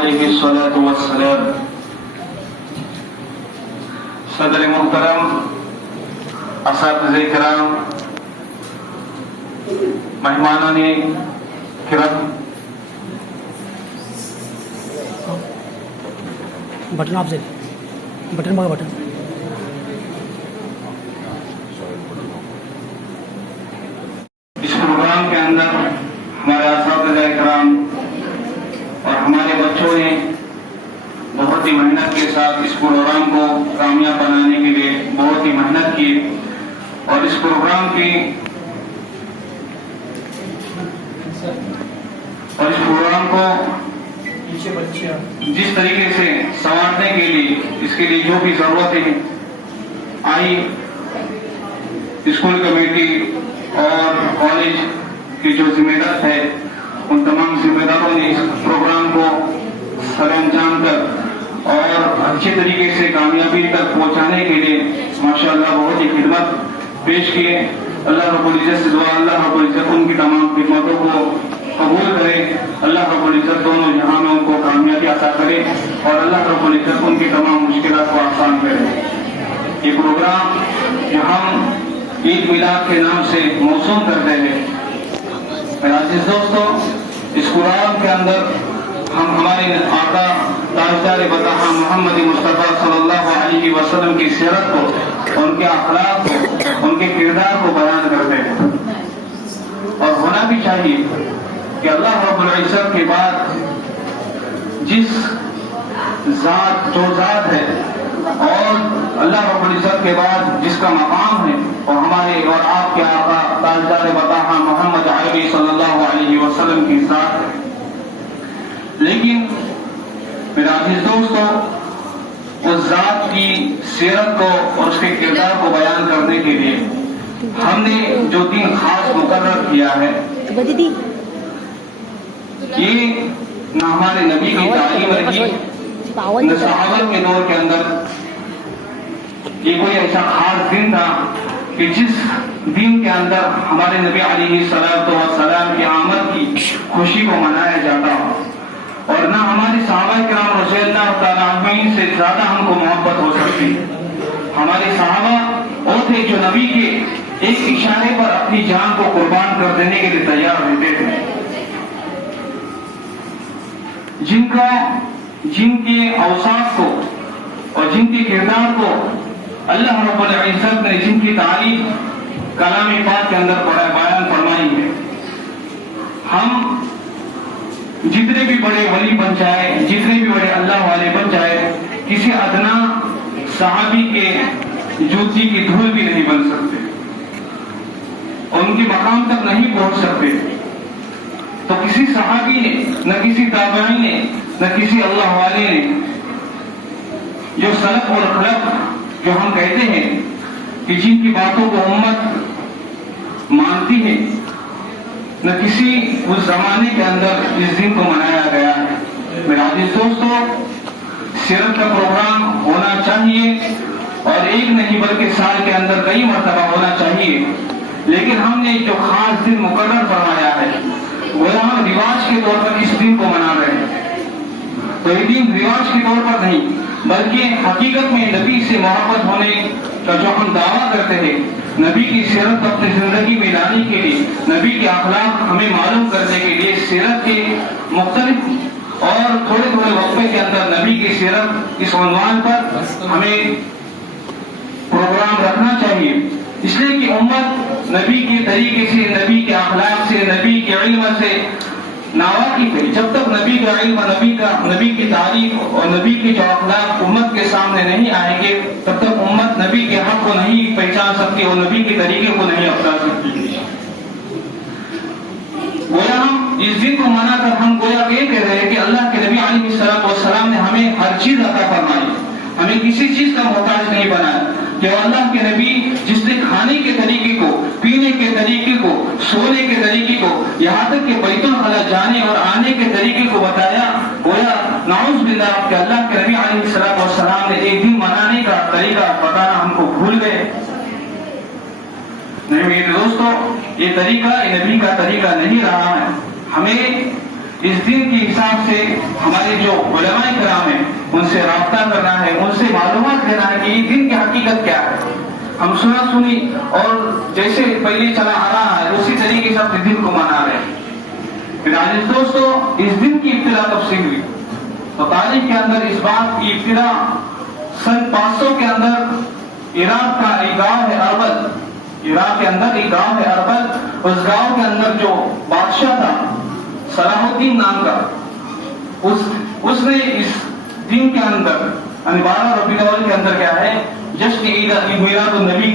علیہ الصلاۃ والسلام. صدر محترم، اساتذہ کرام، مہمانان کرام، بٹن آپ سے بٹن بھاگا بٹن. اس پروگرام کے اندر ہمارے اساتذہ کرام اور ہمارے بچوں نے بہت ہی محنت کے ساتھ اس پروگرام کو کامیاب بنانے کے لیے بہت ہی محنت کی، اور اس پروگرام کو جس طریقے سے سنوارنے کے لیے اس کے لیے جو بھی ضرورتیں آئی، اسکول کمیٹی اور کالج کی جو ذمہ دار ہے ان تمام ذمہ داروں نے اس پروگرام کو سر انجام کر اور اچھے طریقے سے کامیابی تک پہنچانے کے لیے ماشاءاللہ بہت ہی خدمت پیش کیے. اللہ رب العزت سے دعا، اللہ رب العزت ان کی تمام خدمتوں کو قبول کرے، اللہ رب العزت دونوں جہاں میں ان کو کامیابی عطا کرے، اور اللہ رب العزت ان کی تمام مشکلات کو آسان کرے. یہ پروگرام جو ہم عید میلاد کے نام سے موسوم کرتے ہیں، میرے عزیز دوستو، اس پروگرام کے اندر ہم ہمارے آقا تاجدار بطحہ محمد مصطفیٰ صلی اللہ علیہ وسلم کی سیرت کو، ان کے اخلاق کو، ان کے کردار کو بیان کرتے ہیں. اور ہونا بھی چاہیے کہ اللہ رب العزت کے بعد جس جو ذات ہے اور اللہ رب العزت کے بعد جس کا مقام ہے وہ ہمارے اور آپ کے آقا تاجدار بطحہ محمد عربی صلی اللہ علیہ وسلم کی ذات ہے. لیکن میرے عزیز دوستو، اس ذات کی سیرت کو اور اس کے کردار کو بیان کرنے کے لیے ہم نے جو دن خاص مقرر کیا ہے، یہ نہ ہمارے نبی کی تعلیم رہی، نہ صحابہ کے دور کے اندر یہ کوئی ایسا خاص دن تھا کہ جس دن کے اندر ہمارے نبی علیہ السلام کی آمد کی خوشی کو منایا جاتا ہو، اور نہ ہمارے صحابہ کرام رضی اللہ تعالیٰ عنہم سے زیادہ ہم کو محبت ہو سکتی. ہمارے صحابہ وہ تھے جو نبی کے ایک اشارے پر اپنی جان کو قربان کر دینے کے لیے تیار رہتے تھے، جن کے اوصاف کو اور جن کے کردار کو اللہ رب العزت نے جن کی تعریف کلام پاک کے اندر بیان فرمائی ہے. ہم جتنے بھی بڑے ولی بن جائے، جتنے بھی بڑے اللہ والے بن جائے، کسی ادنا صحابی کے جوتی کی دھول بھی نہیں بن سکتے، اور ان کے مقام تک نہیں پہنچ سکتے. تو کسی صحابی نے، نہ کسی تابعی نے، نہ کسی اللہ والے نے جو سلف اور خلف جو ہم کہتے ہیں کہ جن کی باتوں کو امت مانتی ہے، نہ کسی اس زمانے کے اندر اس دن کو منایا گیا ہے. میرے عزیز دوستو، سیرت کا پروگرام ہونا چاہیے، اور ایک نہیں بلکہ سال کے اندر کئی مرتبہ ہونا چاہیے. لیکن ہم نے جو خاص دن مقرر فرمایا ہے وہ ہم رواج کے طور پر اس دن کو منا رہے ہیں. تو یہ دن رواج کے طور پر نہیں بلکہ حقیقت میں نبی سے محبت ہونے کا جو ہم دعویٰ کرتے ہیں، نبی کی سیرت اپنی زندگی میں لانے کے لیے، نبی کے اخلاق ہمیں معلوم کرنے کے لیے سیرت کے مختلف اور تھوڑے وقفے کے اندر نبی کی سیرت اس عنوان پر ہمیں پروگرام رکھنا چاہیے. اس لیے کہ امت نبی کے طریقے سے، نبی کے اخلاق سے، نبی کے علم سے ناواقف ہے. جب تک نبی کا علم، نبی کی تعریف اور نبی کے جو اخلاق امت کے سامنے نہیں آئیں گے، تب تک امت نبی کے حق کو نہیں پہچان سکتی اور نبی کے طریقے کو نہیں اپنا سکتی. گویا ہم اس دن کو منا کر ہم گویا یہ کہہ رہے ہیں کہ اللہ کے نبی علیہ السلام نے ہمیں ہر چیز عطا فرمائی، ہمیں کسی چیز کا محتاج نہیں بنایا. کہ اللہ کے نبی جس نے کھانے کے طریقے کو، پینے کے طریقے کو، سونے کے طریقے کو، یہاں تک کہ بیت الخلا جانے اور آنے کے طریقے کو بتایا، گویا نعوذ باللہ کہ اللہ کے نبی علیہ السلام نے ایک دن منانے کا طریقہ بتانا ہم کو بھول گئے. نہیں میرے دوستو، یہ طریقہ نبی کا طریقہ نہیں رہا ہے. ہمیں اس دن کے حساب سے ہمارے جو علماء کرام ہیں ان سے رابطہ کرنا ہے، ان سے معلومات لینا ہے کہ یہ دن کی حقیقت کیا ہے۔ ہم سنا سنی اور جیسے پہلے چلا آ رہا ہے اسی طریقے سے اپنے دن کو منا رہے ہیں۔ پھر عزیز دوستو، اس دن کی ابتدا کب سے ہوئی؟ تو تاریخ کے اندر اس بات کی ابتدا سن 500 کے اندر عراق کا ایک گاؤں ہے اربل، عراق کے اندر ایک گاؤں ہے اربل، اس گاؤں کے اندر جو بادشاہ تھا صلاح الدین نام کا، اس نے اس دن کے اندر یعنی 12 ربیع الاول کے اندر کیا ہے جشن عید میلاد النبی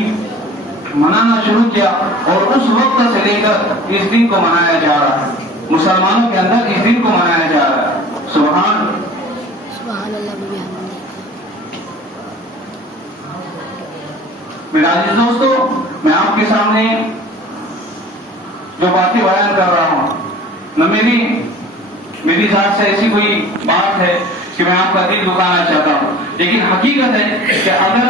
منانا شروع کیا، اور اس وقت سے لے کر اس دن کو منایا جا رہا ہے۔ مسلمانوں کے اندر اس دن کو منایا جا رہا ہے۔ سبحان اللہ۔ میرا عزیز دوستو، میں آپ کے سامنے جو باتیں بیان کر رہا ہوں نہ میری ذات سے ایسی کوئی بات ہے کہ میں آپ کا دل دکھانا چاہتا ہوں، لیکن حقیقت ہے کہ اگر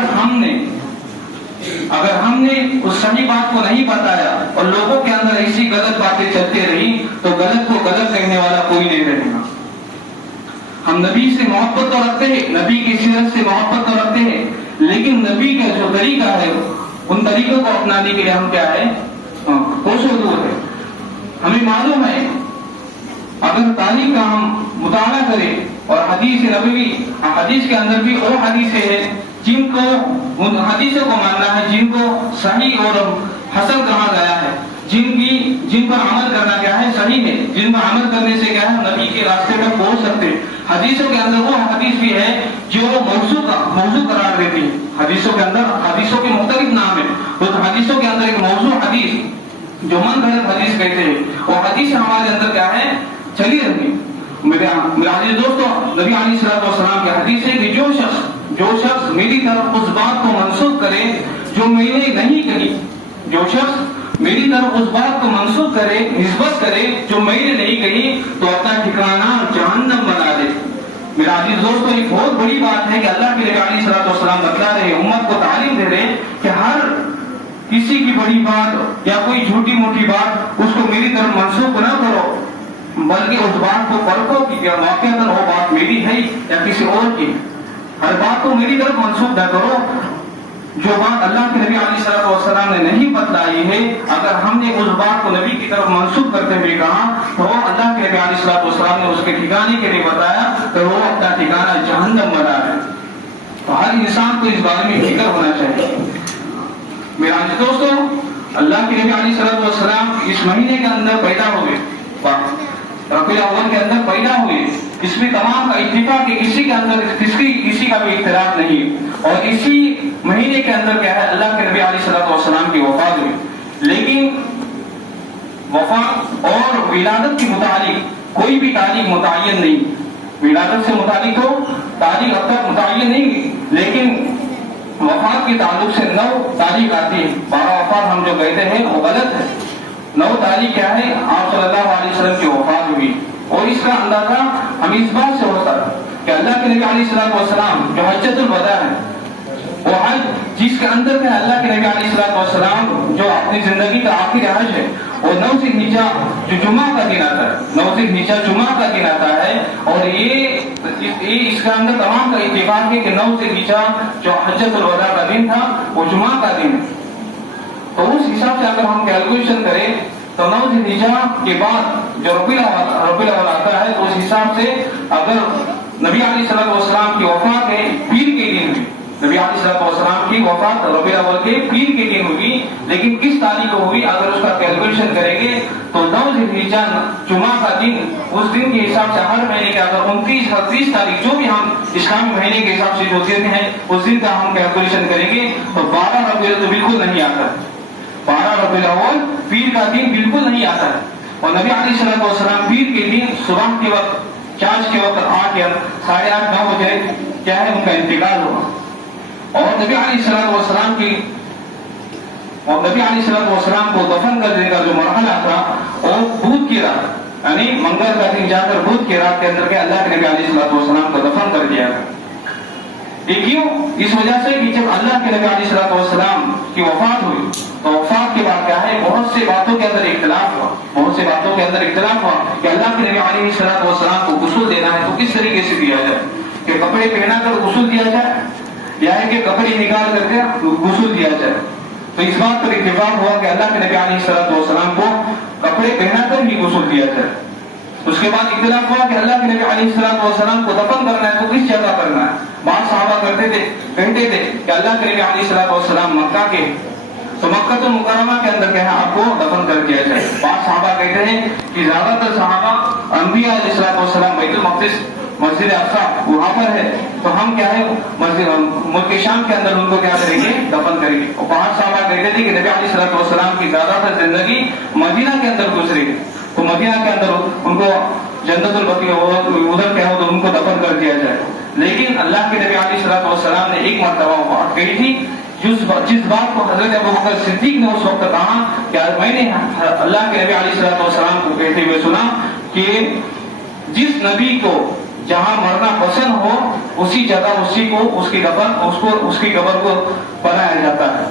ہم نے اس صحیح بات کو نہیں بتایا اور لوگوں کے اندر ایسی غلط باتیں چلتے رہی تو غلط کو غلط کہنے والا کوئی نہیں رہے گا۔ ہم نبی سے محبت تو رکھتے ہیں، نبی کی سیرت سے محبت تو رکھتے ہیں، لیکن نبی کا جو طریقہ ہے ان طریقوں کو اپنانے کے لیے ہم کیا ہے کوسوں دور ہے۔ ہمیں معلوم ہے اگر تاریخ کا ہم مطالعہ کریں اور حدیث نبوی، حدیث کے اندر بھی وہ حدیثیں ہیں جن کو ان حدیثوں کو ماننا ہے جن کو صحیح اور حسن کہا گیا ہے، جن پر عمل کرنا کیا ہے صحیح ہے، جن پر عمل کرنے سے کیا ہے نبی کے راستے پر پہنچ سکتے۔ حدیثوں کے اندر وہ حدیث بھی ہے جو موضوع قرار دیتی ہے۔ حدیثوں کے اندر حدیثوں کے مختلف نام ہیں، تو حدیثوں کے اندر ایک موضوع حدیث جو من گھڑت حدیث کہتے ہیں، وہ حدیث ہمارے اندر کیا ہے چلی رہتی۔ میرے عزیز دوستو، نبی علیہ الصلوۃ والسلام کی حدیث ہے کہ جو شخص میری طرف اس بات کو منسوخ کرے جو میں نے نہیں کہی، جو شخص میری طرف اس بات کو منسوخ کرے، نسبت کرے جو میں نے نہیں کہی، تو اپنا ٹھکانہ جہنم بنا دے۔ میرا عزیز دوستو، ایک بہت بڑی بات ہے کہ اللہ کے نبی علیہ الصلوۃ والسلام بتلا رہے، امت کو تعلیم دے رہے کہ ہر کسی کی بڑی بات یا کوئی جھوٹی موٹی بات اس کو میری طرف منسوخ نہ کرو، بلکہ اس بات کو پرکھو کہ کیا واقعہ وہ بات میری ہے یا کسی اور کی۔ ہر بات کو میری طرف منسوخ نہ کرو، جو بات اللہ کے نبی علیہ الصلوۃ والسلام نے نہیں بتلائی ہے، اگر ہم نے اس بات کو نبی کی طرف منسوخ کرتے ہوئے کہا تو وہ اللہ کے نبی علیہ الصلوۃ والسلام نے اس کے ٹھکانے کے لیے بتایا تو وہ اپنا ٹھکانہ جہنم بنا ہے۔ تو ہر انسان کو اس بارے میں فکر ہونا چاہیے۔ میرا عزیز دوستو، اللہ کے نبی علیہ الصلوۃ والسلام اس مہینے کے اندر پیدا ہوئے، ربیع الاول کے اندر پیدا ہوئے، اس میں تمام کا اتفاق ہے، کسی کے اندر کسی کا بھی اختلاف نہیں، اور اسی مہینے کے اندر کیا ہے اللہ کے نبی علیہ الصلوۃ والسلام کی وفات ہوئی۔ لیکن وفات اور ولادت کے متعلق کوئی بھی تاریخ متعین نہیں، ولادت سے متعلق تو تاریخ اب تک متعین نہیں ہوئی، لیکن وفات کے تعلق سے 9 تاریخ آتی ہے۔ 12 وفات ہم جو کہتے ہیں وہ غلط ہے۔ 9 تاریخ کیا ہے آپ صلی اللہ علیہ وسلم کی وفات ہوئی، اور اس کا اندازہ ہمیں اس بات سے ہوتا ہے کہ اللہ کے نبی علیہ الصلوۃ والسلام جو حجۃ الوداع ہے، وہ حج جس کے اندر ہے اللہ کے نبی علیہ الصلوۃ والسلام جو اپنی زندگی کا آخری حج ہے، اور 9 ذی الحجہ جو جمعہ کا دن آتا ہے، 9 ذی الحجہ جمعہ کا دن آتا ہے، اور یہ اس کے اندر تمام کا اتفاق ہے کہ 9 ذی الحجہ جو حجۃ الوداع کا دن تھا وہ جمعہ کا دن ہے۔ تو اس حساب سے اگر ہم کیلکولیشن کریں تو 9 ذی الحجہ کے بعد جو ربیع الاول آتا ہے، تو اس حساب سے اگر نبی علیہ الصلوۃ والسلام کی وفات ہے پیر کے دن ہوئی، نبی علیہ الصلوۃ والسلام کی وفات ربیع الاول کے پیر کے دن ہوئی، لیکن کس تاریخ کو ہوئی اگر اس کا کیلکولیشن کریں گے تو 9 ذی الحجہ جمعہ کا دن، اس دن کے حساب سے ہر مہینے کے اگر 29 اور 30 تاریخ جو بھی ہم اسلامی مہینے کے حساب سے جو دن ہیں اس دن کا ہم کیلکولیشن کریں گے تو 12 ربیع تو بالکل نہیں آتا ہے، 12 ربیع الاول پیر کا دن بالکل نہیں آتا ہے۔ اور نبی علیہ الصلوۃ والسلام پیر کے دن صبح کے وقت، چانچ کے وقت 8 یا 8:30 9 بجے کیا ہے ان کا انتقال ہوا، اور نبی علیہ الصلوۃ والسلام کو دفن کرنے کا جو مرحلہ تھا وہ بدھ کی رات یعنی منگل کا دن جا کر بدھ کی رات کے اندر کے اللہ کے نبی علیہ الصلوۃ والسلام کو دفن کر دیا گیا۔ یہ کیوں؟ اس وجہ سے کہ جب اللہ کے نبی علیہ الصلوۃ والسلام کی وفات ہوئی تو وفات کے بعد کیا ہے بہت سے باتوں کے اندر اختلاف ہوا، بہت سے باتوں کے اندر اختلاف ہوا کہ اللہ کے نبی علیہ السلام کو غسل دینا ہے تو کس طریقے سے دیا جائے، کہ کپڑے پہنا کر غسل دیا جائے یا ہے کہ کپڑے نکال کر کے غسل دیا جائے. تو اس بات پر اتفاق ہوا کہ اللہ کے نبی علیہ السلام کو کپڑے پہنا کر ہی غسل دیا جائے. اس کے بعد اختلاف ہوا کہ اللہ کے نبی علیہ السلام کو دفن کرنا ہے تو کس جگہ کرنا ہے. بعض صحابہ کہتے تھے کہ اللہ کے نبی علیہ السلام مکہ کے تو مکہ المکرمہ کے اندر کیا ہے آپ کو دفن کر دیا جائے. بعض صحابہ کہتے ہیں کہ زیادہ تر صحابہ انبیاء علیہ السلام بیت المقدس مسجد اقصی وہاں پر ہے تو ہم کیا ہے ملک شام کے اندر ان کو کیا کریں گے دفن کریں گے. اور بعض صحابہ کہتے تھے کہ نبی علیہ السلام کی زیادہ تر زندگی مدینہ کے اندر گزرے گی تو مدینہ کے اندر ان کو جنت البقیع ادھر کیا ہو تو ان کو دفن کر دیا جائے. لیکن اللہ کے نبی علیہ السلام نے ایک مرتبہ بات کہی تھی جس بات کو حضرت ابوبکر صدیق نے اس وقت کہا کہ میں نے اللہ کے نبی علیہ السلام کو کہتے ہوئے سنا کہ جس نبی کو جہاں مرنا پسند ہو اسی جگہ اسی کو اس کی قبر کو بنایا جاتا ہے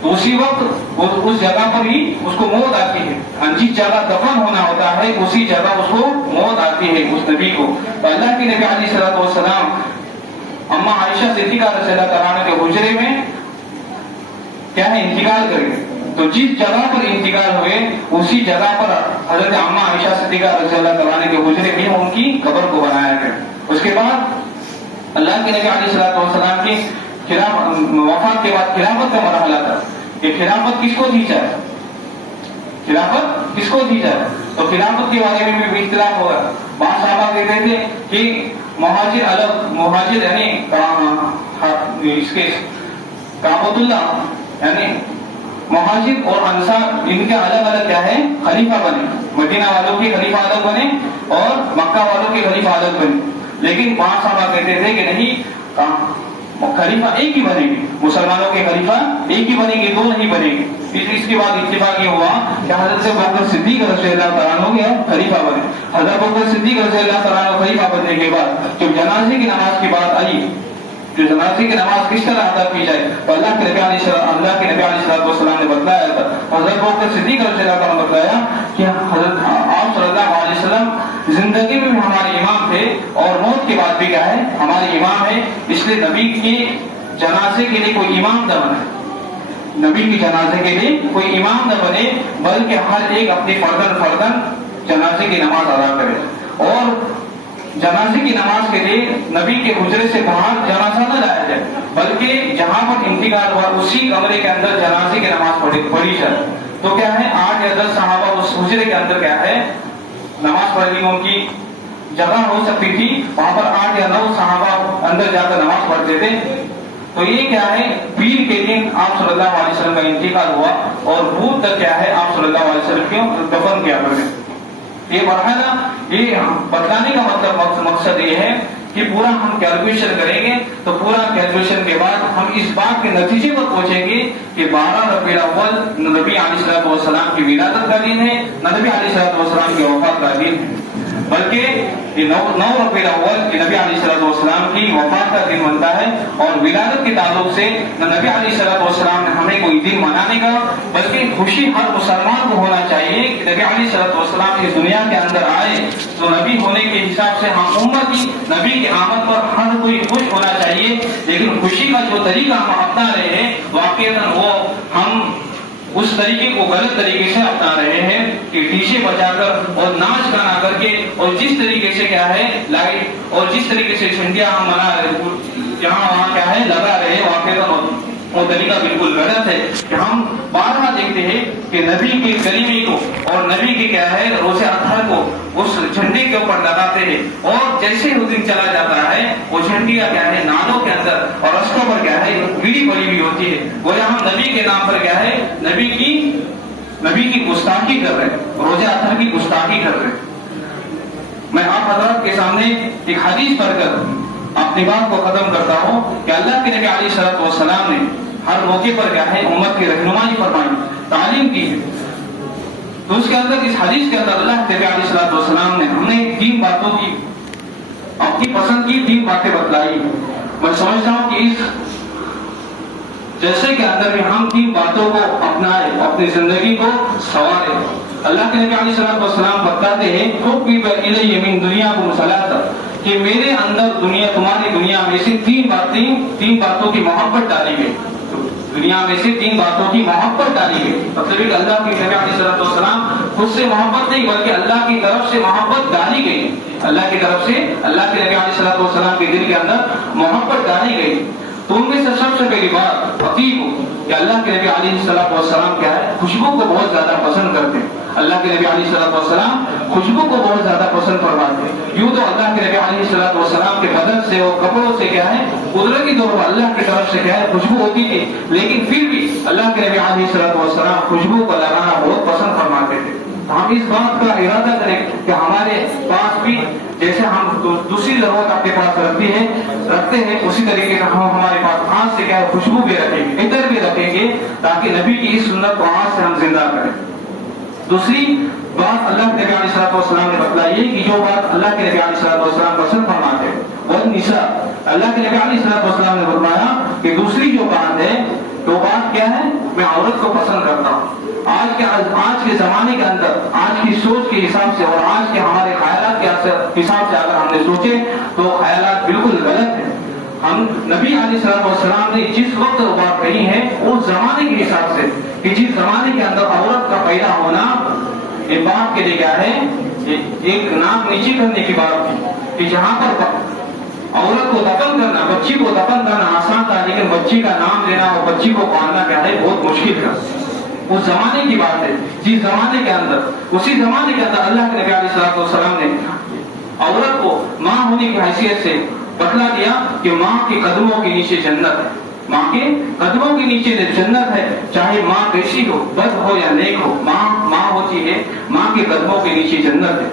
تو اسی وقت اس جگہ پر ہی اس کو موت آتی ہے. جس جگہ دفن ہونا ہوتا ہے اسی جگہ اس کو موت آتی ہے اس نبی کو. تو اللہ کے نبی علیہ السلام اما عائشہ صدیقہ رضی اللہ تعالیٰ عنہ کے حجرے میں کیا ہے انتقال کرے تو جس جگہ پر انتقال ہوئے اسی جگہ پر حضرت اما عائشہ صدیقہ رضی اللہ تعالیٰ عنہ کے حجرے میں ان کی قبر کو بنایا گیا. اس کے بعد اللہ کے نبی علیہ السلام کی وفات کے بعد خلافت کا مرحلہ تھا کہ خلافت کس کو دی جائے، خلافت کس کو دی جائے. تو خلافت کے بارے میں بھی اختلاف ہوگا. بعض صحابہ کہتے تھے کہ مہاجر یعنی اس کے کعبۃ اللہ یعنی مہاجر اور انصار ان کے الگ الگ کیا ہے خلیفہ بنے. مدینہ والوں کے خلیفہ الگ بنے اور مکہ والوں کے خلیفہ الگ بنے. لیکن بعض صحابہ کہتے تھے کہ نہیں خلیفہ ایک ہی بنے گی، مسلمانوں کے خلیفہ ایک ہی بنے گی، دو نہیں بنے گی. اس کے بعد اتفاق یہ ہوا کہ حضرت ابوبکر صدیق رضی اللہ تعالیٰ عنہ کے خلیفہ بنے. حضرت ابوبکر صدیق رضی اللہ تعالیٰ عنہ خلیفہ بننے کے بعد جب جنازے کی نماز کی بات آئی جو جنازے کی نماز کس طرح ادا کی جائے تو اللہ کے نبی علیہ السلام نے بتلایا تھا. حضرت ابوبکر صدیق رضی اللہ تعالیٰ نے بتلایا کہ حضرت آپ صلی اللہ علیہ وسلم زندگی میں بھی ہمارے امام تھے اور موت کے بعد بھی کیا ہے ہمارے امام ہے. اس لیے نبی کے جنازے کے لیے کوئی امام نہ بنے، نبی کی جنازے کے لیے کوئی امام نہ بنے بلکہ ہر ایک اپنی فردن جنازے کی نماز ادا کرے. اور جنازے کی نماز کے لیے نبی کے حجرے سے باہر جنازہ نہ لایا جائے بلکہ جہاں پر انتقال ہوا اسی کمرے کے اندر جنازے کی نماز پڑھی جائے. تو کیا ہے 8 یا 10 صحابہ اس حجرے کے اندر کیا ہے نماز پڑھنے کی ان کی جگہ ہو سکتی تھی، وہاں پر 8 یا 9 صحابہ اندر جا کر نماز پڑھتے تھے. تو یہ کیا ہے پیر کے دن آپ صلی اللہ علیہ وسلم کا انتقال ہوا اور بدھ تک کیا ہے آپ صلی اللہ علیہ وسلم کو دفن کیا کرتے. یہ مرحلہ یہ بتلانے کا مقصد یہ ہے کہ پورا ہم کیلکولیشن کریں گے تو پورا کیلکولیشن کے بعد ہم اس بات کے نتیجے پر پہنچیں گے کہ 12 ربیع الاول نبی علیہ السلام کی ولادت کا دن ہے، نبی علیہ السلام کی وفات کا دن ہے، بلکہ یہ 9 ربیع الاول نبی علیہ السلام کی وفات کا دن بنتا ہے. اور ولادت کے تعلق سے نبی علیہ السلام نے ہمیں کوئی دن منانے کا بلکہ خوشی ہر مسلمان کو ہونا چاہیے کہ نبی علیہ السلام اس دنیا کے اندر آئے تو نبی ہونے کے حساب سے ہم امتی نبی کی آمد پر ہر کوئی خوش ہونا چاہیے. لیکن خوشی کا جو طریقہ ہم اپنا رہے ہیں واقعاً وہ ہم اس طریقے کو غلط طریقے سے اپنا رہے ہیں کہ ڈی جے بجا کر اور ناچ گانا کر کے اور جس طریقے سے کیا ہے لائٹ اور جس طریقے سے جھنڈیاں ہم منا رہے جہاں وہاں کیا ہے لگا رہے واقعاً وہ طریقہ بالکل غلط ہے. کہ ہم بارہا دیکھتے ہیں کہ نبی کے کلیمے کو اور نبی کے کیا ہے روزہ اطہر کو اس جھنڈے کے اوپر لگاتے ہیں اور جیسے وہ دن چلا جاتا ہے وہ جھنڈیاں کیا ہے نالوں کے اندر اور رستوں پر کیا ہے گیڑی پڑی ہوئی ہوتی ہے. گویا ہم نبی کے نام پر کیا ہے نبی کی گستاخی کر رہے ہیں، روزہ اطہر کی گستاخی کر رہے ہیں. میں آپ حضرات کے سامنے ایک حدیث پڑھ کر اپنی بات کو ختم کرتا ہوں کہ اللہ کے نبی علیہ السلام نے ہر موقع پر کیا ہے امت کی رہنمائی فرمائی، تعلیم کی ہے. تو اس کے اندر اس حدیث کے اندر اللہ کے نبی علیہ السلام نے ہمیں 3 باتوں کی اپنی پسند کی 3 باتیں بتلائی. میں سمجھتا ہوں کہ جیسے کہ اندر میں ہم 3 باتوں کو اپنائے، اپنی زندگی کو سنوارے۔ اللہ کے نبی علیہ الصلوۃ والسلام بتاتے ہیں حُبِّبَ إِلَيَّ مِن دُنْيَاكُمْ ثَلَاثَةٌ، کہ میرے اندر تمہاری دنیا میں سے 3 باتوں کی محبت ڈالی گئی، دنیا میں سے 3 باتوں کی محبت ڈالی گئی۔ مطلب کہ اللہ کے نبی علیہ الصلوۃ والسلام خود سے محبت نہیں بلکہ اللہ کی طرف سے محبت ڈالی گئی، اللہ کی طرف سے اللہ کے نبی علیہ الصلوۃ والسلام کے دل کے اندر محبت ڈالی گئی۔ تو ان میں سے سب سے پہلی بات عتیب، کہ اللہ کے نبی علیہ الصلوۃ والسلام کیا ہے، خوشبو کو بہت زیادہ پسند کرتے ہیں۔ اللہ کے نبی علیہ الصلوۃ والسلام خوشبو کو بہت زیادہ پسند فرماتے ہیں۔ یوں تو اللہ کے نبی علیہ الصلوۃ والسلام کے بدن سے اور کپڑوں سے کیا ہے، قدرتی طور پر اللہ کی طرف سے کیا ہے خوشبو ہوتی تھی، لیکن پھر بھی اللہ کے نبی علیہ الصلوۃ والسلام خوشبو کو لگانا بہت پسند فرماتے تھے۔ ہم اس بات کا ارادہ کریں کہ ہمارے پاس بھی جیسے ہم دوسری ضرورت اپنے پاس رکھتے ہیں اسی طریقے سے ہم ہمارے پاس ہاتھ سے کیا ہے خوشبو بھی رکھیں گے، عطر بھی رکھیں گے، تاکہ نبی کی اس سنت کو ہاتھ سے ہم زندہ کریں۔ دوسری بات اللہ کے نبی علیہ الصلوۃ والسلام نے بتلائی ہے کہ جو بات اللہ کے نبی علیہ الصلوۃ والسلام پسند فرماتے ہیں وہ نساء، اللہ کے نبی علیہ الصلوۃ والسلام نے فرمایا کہ دوسری جو بات ہے وہ بات کیا ہے، میں عورت کو پسند کرتا ہوں۔ آج کے زمانے کے اندر، آج کی سوچ کے حساب سے اور آج کے ہمارے خیالات کے حساب سے اگر ہم نے سوچے تو خیالات بالکل غلط ہیں۔ ہم نبی علیہ الصلوۃ والسلام نے جس وقت بات کہی ہے اس زمانے کے حساب سے کہ جس زمانے کے اندر عورت کا پیدا ہونا یہ بات کے لیے کیا ہے، ایک ناک نیچی کرنے کی بات تھی، کہ جہاں پر عورت کو دفن کرنا، بچی کو دفن کرنا آسان تھا، لیکن بچی کا نام لینا اور بچی کو پالنا کیا ہے بہت مشکل تھا۔ اس زمانے کی بات ہے، جس زمانے کے اندر اسی زمانے کے اندر اللہ کے نبی علیہ الصلوۃ والسلام نے عورت کو ماں ہونے کی حیثیت سے بتلا دیا کہ ماں کے قدموں کے نیچے جنت ہے، ماں کے قدموں کے نیچے جنت ہے، چاہے ماں کیسی ہو، بد ہو یا نیک ہو، ماں ہوتی ہے، ماں کے قدموں کے نیچے جنت ہے۔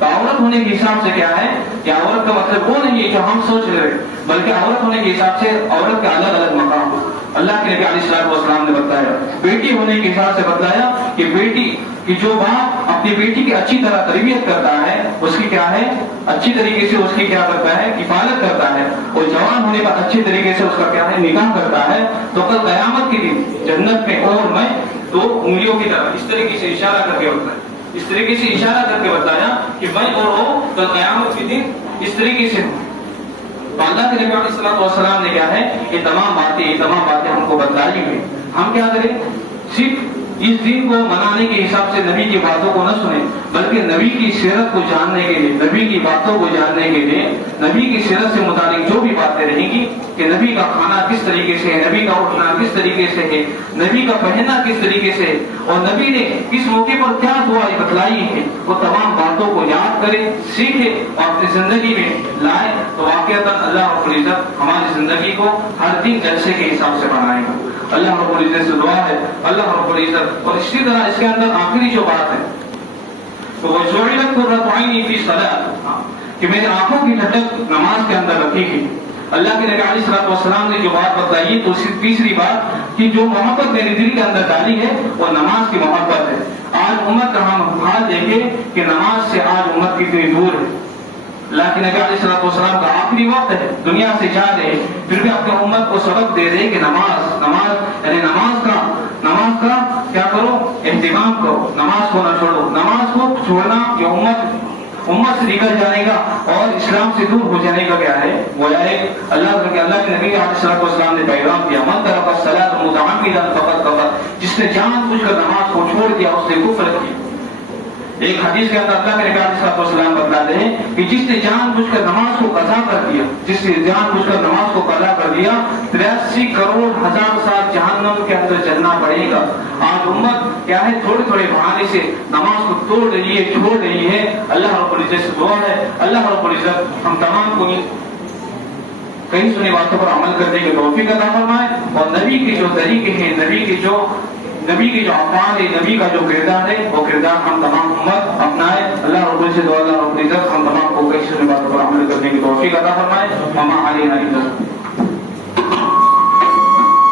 تو عورت ہونے کے حساب سے کیا ہے کہ عورت کا مطلب وہ نہیں ہے جو ہم سوچ رہے، بلکہ عورت ہونے کے حساب سے عورت کا الگ الگ مقام ہو۔ اللہ کے نبی علیہ الصلوۃ والسلام نے بتایا، بیٹی ہونے کے حساب سے بتایا کہ بیٹی کی جو باپ اپنی بیٹی کی اچھی طرح تربیت کرتا ہے، اس کی کیا ہے اچھی طریقے سے اس کی کیا کرتا ہے کفالت کرتا ہے، اور جوان ہونے پر اچھی طریقے سے اس کا کیا ہے نکاح کرتا ہے، تو کل قیامت کے دن جنت میں اور میں 2 انگلیوں کی طرح اس طریقے سے اشارہ کر کے بتایا، اس طریقے سے اشارہ کر کے بتایا کہ میں اور وہ کل قیامت کے دن اس طریقے سے ہوں۔ تو اللہ کے نبی علیہ الصلوۃ والسلام نے کیا ہے یہ تمام باتیں ہم کو بتلائی ہوئی۔ ہم کیا کریں، صرف اس دن کو منانے کے حساب سے نبی کی باتوں کو نہ سنیں، بلکہ نبی کی سیرت کو جاننے کے لیے، نبی کی باتوں کو جاننے کے لیے، نبی کی سیرت سے متعلق جو بھی باتیں رہیں گی کہ نبی کا کھانا کس طریقے سے ہے، نبی کا اٹھنا کس طریقے سے ہے، نبی کا پہننا کس طریقے سے ہے، اور نبی نے کس موقع پر کیا دعائیں بتلائی ہے، وہ تمام باتوں کو یاد کریں، سیکھیں اور اپنی زندگی میں لائیں، تو واقعتاً اللہ رب العزت ہماری زندگی کو ہر دن جلسے کے حساب سے بنائے گا۔ اللہ رب العزت سے دعا ہے، اللہ رب العزت، اور اسی طرح اس کے اندر آخری جو بات ہے تو وہ جعلت قرۃ عینی فی الصلاۃ، کہ میری آنکھوں کی ٹھنڈک نماز کے اندر رکھی گئی۔ اللہ کے نبی علیہ الصلوۃ والسلام نے جو بات بتائی ہے تو تیسری بات کہ جو محبت میرے دل کے اندر ڈالی ہے وہ نماز کی محبت ہے۔ آج امت کا ہم حال دیکھیں کہ نماز سے آج امت کتنی دور ہے۔ اللہ کے نبی علیہ الصلوۃ والسلام کا آخری وقت ہے، دنیا سے جا رہے ہیں، پھر بھی اپنے امت کو سبق دے رہے کہ نماز کا کیا کرو، اہتمام کرو، نماز کو نہ چھوڑو۔ نماز کو چھوڑنا یہ امت سے نکل جانے کا اور اسلام سے دور ہو جانے کا کیا ہے وہ ہے۔ اللہ کے نبی علیہ الصلوۃ والسلام نے پیغام دیا، من ترک الصلاۃ متعمدا فقد کفر، جس نے جان بوجھ کر نماز کو چھوڑ دیا اس نے کفر کیا۔ ایک حدیث کے اندر اللہ کے نبی علیہ الصلوۃ والسلام بتلاتے ہیں کہ جس نے جان بوجھ کر نماز کو قضا کر دیا، جس نے جان بوجھ کر نماز کو قضا کر دیا، 83 کروڑ ہزار سال جہنم کے اندر جلنا پڑے گا۔ آج امت کیا ہے تھوڑے تھوڑے بہانے سے نماز کو توڑ رہی ہے، چھوڑ رہی ہے۔ اللہ رب العزت سے دعا ہے، اللہ رب العزت ہم تمام کو کئی سنی باتوں پر عمل کرنے کی توفیق عطا فرمائے، اور نبی کے جو طریقے ہیں، نبی کے جو افعال ہے، نبی کا جو کردار ہے وہ کردار ہم تمام امت اپنائے۔ اللہ رب العزت اللہ رب العزت ہم تمام کو کئی سنی باتوں پر عمل کرنے کی توفیق عطا فرمائے۔ وما علینا الا